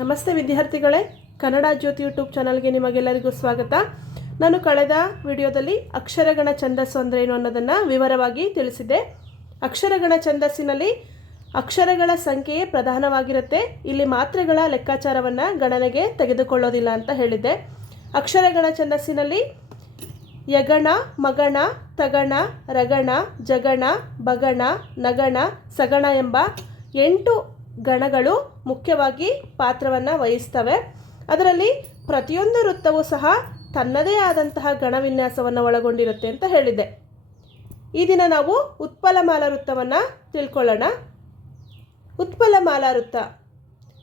ನಮಸ್ತೆ ವಿದ್ಯಾರ್ಥಿಗಳೇ. ಕನ್ನಡ ಜ್ಯೋತಿ ಯೂಟ್ಯೂಬ್ ಚಾನಲ್ಗೆ ನಿಮಗೆಲ್ಲರಿಗೂ ಸ್ವಾಗತ. ನಾನು ಕಳೆದ ವಿಡಿಯೋದಲ್ಲಿ ಅಕ್ಷರಗಣ ಛಂದಸ್ಸು ಅಂದರೆ ಏನು ಅನ್ನೋದನ್ನು ವಿವರವಾಗಿ ತಿಳಿಸಿದ್ದೆ. ಅಕ್ಷರಗಣ ಛಂದಸ್ಸಿನಲ್ಲಿ ಅಕ್ಷರಗಳ ಸಂಖ್ಯೆಯೇ ಪ್ರಧಾನವಾಗಿರುತ್ತೆ. ಇಲ್ಲಿ ಮಾತ್ರೆಗಳ ಲೆಕ್ಕಾಚಾರವನ್ನು ಗಣನೆಗೆ ತೆಗೆದುಕೊಳ್ಳೋದಿಲ್ಲ ಅಂತ ಹೇಳಿದ್ದೆ. ಅಕ್ಷರಗಣ ಛಂದಸ್ಸಿನಲ್ಲಿ ಯಗಣ, ಮಗಣ, ತಗಣ, ರಗಣ, ಜಗಣ, ಬಗಣ, ನಗಣ, ಸಗಣ ಎಂಬ ಎಂಟು ಗಣಗಳು ಮುಖ್ಯವಾಗಿ ಪಾತ್ರವನ್ನು ವಹಿಸ್ತವೆ. ಅದರಲ್ಲಿ ಪ್ರತಿಯೊಂದು ವೃತ್ತವೂ ಸಹ ತನ್ನದೇ ಆದಂತಹ ಗಣವಿನ್ಯಾಸವನ್ನು ಒಳಗೊಂಡಿರುತ್ತೆ ಅಂತ ಹೇಳಿದೆ. ಈ ದಿನ ನಾವು ಉತ್ಪಲಮಾಲ ವೃತ್ತವನ್ನು ತಿಳ್ಕೊಳ್ಳೋಣ. ಉತ್ಪಲಮಾಲ ವೃತ್ತ.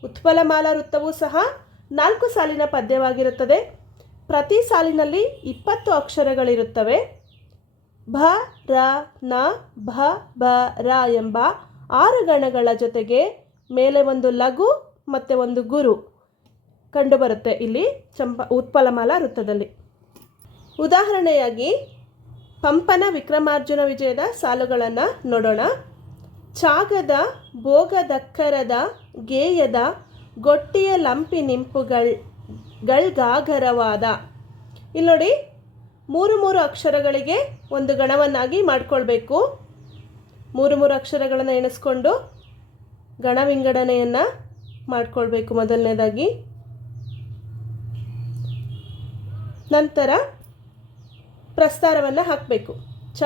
ಉತ್ಪಲಮಾಲ ವೃತ್ತವೂ ಸಹ ನಾಲ್ಕು ಸಾಲಿನ ಪದ್ಯವಾಗಿರುತ್ತದೆ. ಪ್ರತಿ ಸಾಲಿನಲ್ಲಿ ಇಪ್ಪತ್ತು ಅಕ್ಷರಗಳಿರುತ್ತವೆ. ಭ, ರ, ನ, ಭ, ಬ, ರ ಎಂಬ ಆರು ಗಣಗಳ ಜೊತೆಗೆ ಮೇಲೆ ಒಂದು ಲಘು ಮತ್ತು ಒಂದು ಗುರು ಕಂಡುಬರುತ್ತೆ ಇಲ್ಲಿ ಚಂಪ ಉತ್ಪಲಮಾಲ ವೃತ್ತದಲ್ಲಿ. ಉದಾಹರಣೆಯಾಗಿ ಪಂಪನ ವಿಕ್ರಮಾರ್ಜುನ ವಿಜಯದ ಸಾಲುಗಳನ್ನು ನೋಡೋಣ. ಚಾಗದ, ಭೋಗದಕ್ಕರದ, ಗೇಯದ, ಗೊಟ್ಟಿಯ ಲಂಪಿ ನಿಂಪುಗಳ್ ಗಳ್ಗಾಗರವಾದ ಇಲ್ಲಿ ನೋಡಿ, ಮೂರು ಮೂರು ಅಕ್ಷರಗಳಿಗೆ ಒಂದು ಗಣವನ್ನಾಗಿ ಮಾಡಿಕೊಳ್ಬೇಕು. ಮೂರು ಮೂರು ಅಕ್ಷರಗಳನ್ನು ಎಣಿಸ್ಕೊಂಡು ಗಣ ವಿಂಗಡಣೆಯನ್ನು ಮಾಡಿಕೊಳ್ಬೇಕು ಮೊದಲನೇದಾಗಿ. ನಂತರ ಪ್ರಸ್ತಾರವನ್ನು ಹಾಕಬೇಕು. ಚ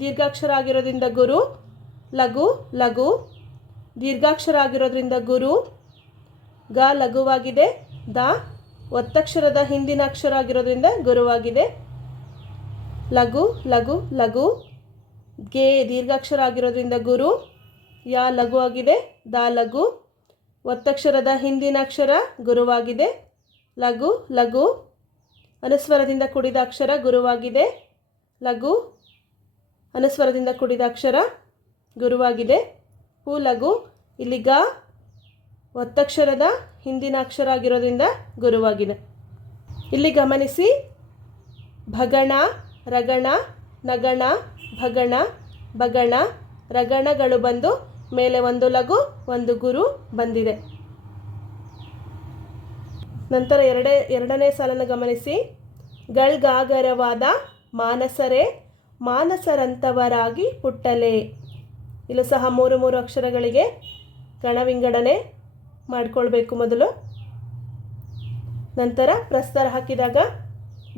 ದೀರ್ಘಾಕ್ಷರ ಆಗಿರೋದ್ರಿಂದ ಗುರು, ಲಘು ಲಘು ದೀರ್ಘಾಕ್ಷರ ಆಗಿರೋದ್ರಿಂದ ಗುರು, ಗ, ಲಘುವಾಗಿದೆ, ದ, ಒತ್ತಕ್ಷರದ ಹಿಂದಿನ ಅಕ್ಷರ ಆಗಿರೋದ್ರಿಂದ ಗುರುವಾಗಿದೆ, ಲಘು ಲಘು ಲಘು, ಗೆ ದೀರ್ಘಾಕ್ಷರ ಆಗಿರೋದ್ರಿಂದ ಗುರು ಯಾ ಲಘು ಆಗಿದೆ, ದ ಲಘು. ಒತ್ತಕ್ಷರದ ಹಿಂದಿನ ಅಕ್ಷರ ಗುರುವಾಗಿದೆ, ಲಘು ಲಘು. ಅನುಸ್ವರದಿಂದ ಕೂಡಿದ ಅಕ್ಷರ ಗುರುವಾಗಿದೆ, ಲಘು. ಅನುಸ್ವರದಿಂದ ಕೂಡಿದ ಅಕ್ಷರ ಗುರುವಾಗಿದೆ, ಹೂ, ಲಘು. ಇಲ್ಲಿ ಗ, ಒತ್ತಕ್ಷರದ ಹಿಂದಿನ ಅಕ್ಷರ ಆಗಿರೋದ್ರಿಂದ ಗುರುವಾಗಿದೆ. ಇಲ್ಲಿ ಗಮನಿಸಿ, ಭಗಣ, ರಗಣ, ನಗಣ, ಭಗಣ ಬಗಣ ರಗಣಗಳು ಬಂದು ಮೇಲೆ ಒಂದು ಲಘು, ಒಂದು ಗುರು ಬಂದಿದೆ. ನಂತರ ಎರಡೇ, ಎರಡನೇ ಸಾಲನ್ನು ಗಮನಿಸಿ. ಗಳ್ಗಾಗರವಾದ ಮಾನಸರೇ ಮಾನಸರಂಥವರಾಗಿ ಹುಟ್ಟಲೆ. ಇಲ್ಲೂ ಸಹ ಮೂರು ಮೂರು ಅಕ್ಷರಗಳಿಗೆ ಗಣವಿಂಗಡಣೆ ಮಾಡಿಕೊಳ್ಬೇಕು ಮೊದಲು. ನಂತರ ಪ್ರಸ್ತಾರ ಹಾಕಿದಾಗ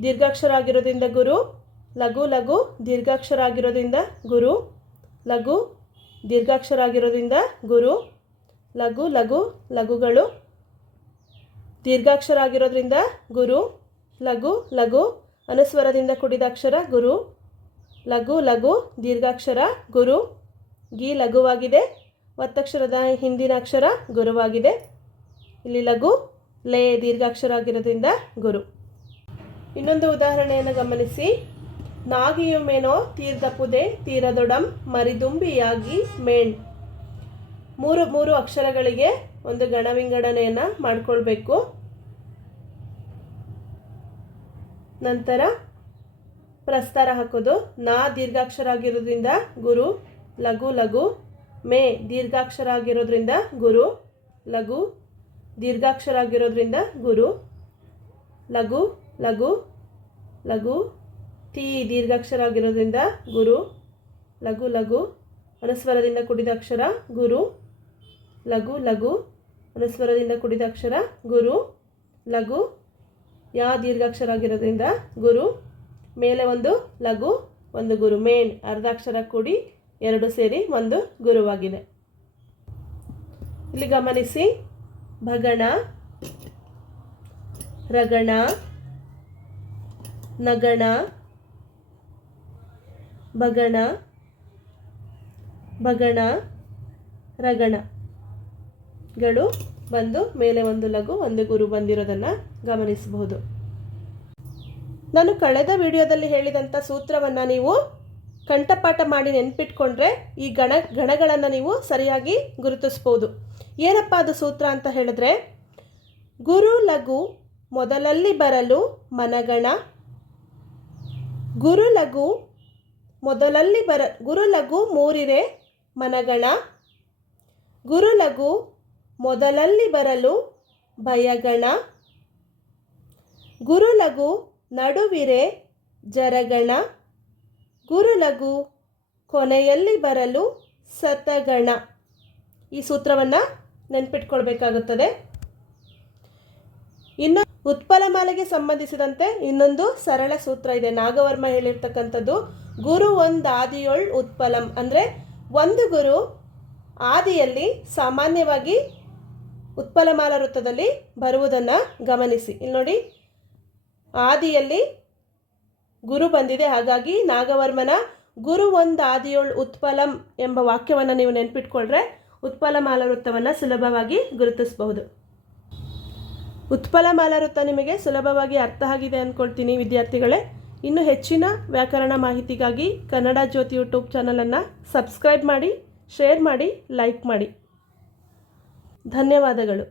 ದೀರ್ಘಾಕ್ಷರ ಆಗಿರೋದ್ರಿಂದ ಗುರು, ಲಘು ಲಘು ದೀರ್ಘಾಕ್ಷರ ಆಗಿರೋದ್ರಿಂದ ಗುರು, ಲಘು ದೀರ್ಘಾಕ್ಷರ ಆಗಿರೋದ್ರಿಂದ ಗುರು, ಲಘು ಲಘು, ಲಘುಗಳು. ದೀರ್ಘಾಕ್ಷರ ಆಗಿರೋದ್ರಿಂದ ಗುರು, ಲಘು ಲಘು. ಅನುಸ್ವರದಿಂದ ಕೂಡಿದ ಅಕ್ಷರ ಗುರು, ಲಘು ಲಘು. ದೀರ್ಘಾಕ್ಷರ ಗುರು. ಗಿ ಲಘುವಾಗಿದೆ. ಒತ್ತಕ್ಷರದ ಹಿಂದಿನ ಅಕ್ಷರ ಗುರುವಾಗಿದೆ. ಇಲ್ಲಿ ಲಘು, ಲೇ ದೀರ್ಘಾಕ್ಷರ ಆಗಿರೋದ್ರಿಂದ ಗುರು. ಇನ್ನೊಂದು ಉದಾಹರಣೆಯನ್ನು ಗಮನಿಸಿ. ನಾಗಿಯುಮೇನೋ ತೀರ್ಥಪುದೆ ತೀರದೊಡಂ ಮರಿದುಂಬಿಯಾಗಿ ಮೇಣ್. ಮೂರು ಮೂರು ಅಕ್ಷರಗಳಿಗೆ ಒಂದು ಗಣವಿಂಗಡಣೆಯನ್ನು ಮಾಡಿಕೊಳ್ಬೇಕು. ನಂತರ ಪ್ರಸ್ತಾರ ಹಾಕೋದು. ನಾ ದೀರ್ಘಾಕ್ಷರ ಆಗಿರೋದ್ರಿಂದ ಗುರು, ಲಘು ಲಘು. ಮೇ ದೀರ್ಘಾಕ್ಷರ ಆಗಿರೋದ್ರಿಂದ ಗುರು, ಲಘು. ದೀರ್ಘಾಕ್ಷರ ಆಗಿರೋದ್ರಿಂದ ಗುರು, ಲಘು ಲಘು ಲಘು. ಟಿ ದೀರ್ಘಾಕ್ಷರ ಆಗಿರೋದ್ರಿಂದ ಗುರು, ಲಘು ಲಘು, ಅನುಸ್ವರದಿಂದ ಕುಡಿದ ಅಕ್ಷರ ಗುರು, ಲಘು ಲಘು, ಅನುಸ್ವರದಿಂದ ಕುಡಿದ ಅಕ್ಷರ ಗುರು, ಲಘು, ಯಾ ದೀರ್ಘಾಕ್ಷರ ಆಗಿರೋದ್ರಿಂದ ಗುರು, ಮೇಲೆ ಒಂದು ಲಘು, ಒಂದು ಗುರು, ಮೇನ್ ಅರ್ಧಾಕ್ಷರ ಕೂಡಿ ಎರಡು ಸೇರಿ ಒಂದು ಗುರುವಾಗಿದೆ. ಇಲ್ಲಿ ಗಮನಿಸಿ, ಭಗಣ, ರಗಣ, ನಗಣ ಬಗಣ ಬಗಣ ರಗಣಗಳು ಬಂದು ಮೇಲೆ ಒಂದು ಲಘು, ಒಂದು ಗುರು ಬಂದಿರೋದನ್ನು ಗಮನಿಸಬಹುದು. ನಾನು ಕಳೆದ ವಿಡಿಯೋದಲ್ಲಿ ಹೇಳಿದಂಥ ಸೂತ್ರವನ್ನು ನೀವು ಕಂಠಪಾಠ ಮಾಡಿ ನೆನ್ಪಿಟ್ಕೊಂಡ್ರೆ ಈ ಗಣ, ಗಣಗಳನ್ನು ನೀವು ಸರಿಯಾಗಿ ಗುರುತಿಸ್ಬೋದು. ಏನಪ್ಪ ಅದು ಸೂತ್ರ ಅಂತ ಹೇಳಿದ್ರೆ, ಗುರು ಲಘು ಮೊದಲಲ್ಲಿ ಬರಲು ಮನಗಣ, ಗುರು ಲಘು ಮೊದಲಲ್ಲಿ ಬರ ಗುರುಲಗು ಮೂರಿರೆ ಮನಗಣ. ಗುರುಲಗು ಮೊದಲಲ್ಲಿ ಬರಲು ಭಯಗಣ. ಗುರುಲಗು ನಡುವಿರೆ ಜರಗಣ. ಗುರುಲಗು ಕೊನೆಯಲ್ಲಿ ಬರಲು ಸತಗಣ. ಈ ಸೂತ್ರವನ್ನು ನೆನ್ಪಿಟ್ಕೊಳ್ಬೇಕಾಗುತ್ತದೆ. ಇನ್ನು ಉತ್ಪಲಮಾಲೆಗೆ ಸಂಬಂಧಿಸಿದಂತೆ ಇನ್ನೊಂದು ಸರಳ ಸೂತ್ರ ಇದೆ. ನಾಗವರ್ಮ ಹೇಳಿರ್ತಕ್ಕಂಥದ್ದು, ಗುರು ಒಂದು ಆದಿಯೊಳ್ ಉತ್ಪಲಂ. ಅಂದರೆ ಒಂದು ಗುರು ಆದಿಯಲ್ಲಿ ಸಾಮಾನ್ಯವಾಗಿ ಉತ್ಪಲಮಾಲ ವೃತ್ತದಲ್ಲಿ ಬರುವುದನ್ನು ಗಮನಿಸಿ. ಇಲ್ಲಿ ನೋಡಿ, ಆದಿಯಲ್ಲಿ ಗುರು ಬಂದಿದೆ. ಹಾಗಾಗಿ ನಾಗವರ್ಮನ ಗುರು ಒಂದು ಆದಿಯೊಳ್ ಉತ್ಪಲಂ ಎಂಬ ವಾಕ್ಯವನ್ನು ನೀವು ನೆನ್ಪಿಟ್ಕೊಂಡ್ರೆ ಉತ್ಪಲಮಾಲ ವೃತ್ತವನ್ನು ಸುಲಭವಾಗಿ ಗುರುತಿಸಬಹುದು. ಉತ್ಪಲಮಾಲ ಮಾಲಾವೃತ್ತ ನಿಮಗೆ ಸುಲಭವಾಗಿ ಅರ್ಥ ಆಗಿದೆ ಅಂದ್ಕೊಳ್ತೀನಿ ವಿದ್ಯಾರ್ಥಿಗಳೇ. ಇನ್ನು ಹೆಚ್ಚಿನ ವ್ಯಾಕರಣ ಮಾಹಿತಿಗಾಗಿ ಕನ್ನಡ ಜ್ಯೋತಿ ಯೂಟ್ಯೂಬ್ ಚಾನಲನ್ನು ಸಬ್ಸ್ಕ್ರೈಬ್ ಮಾಡಿ, ಶೇರ್ ಮಾಡಿ, ಲೈಕ್ ಮಾಡಿ. ಧನ್ಯವಾದಗಳು.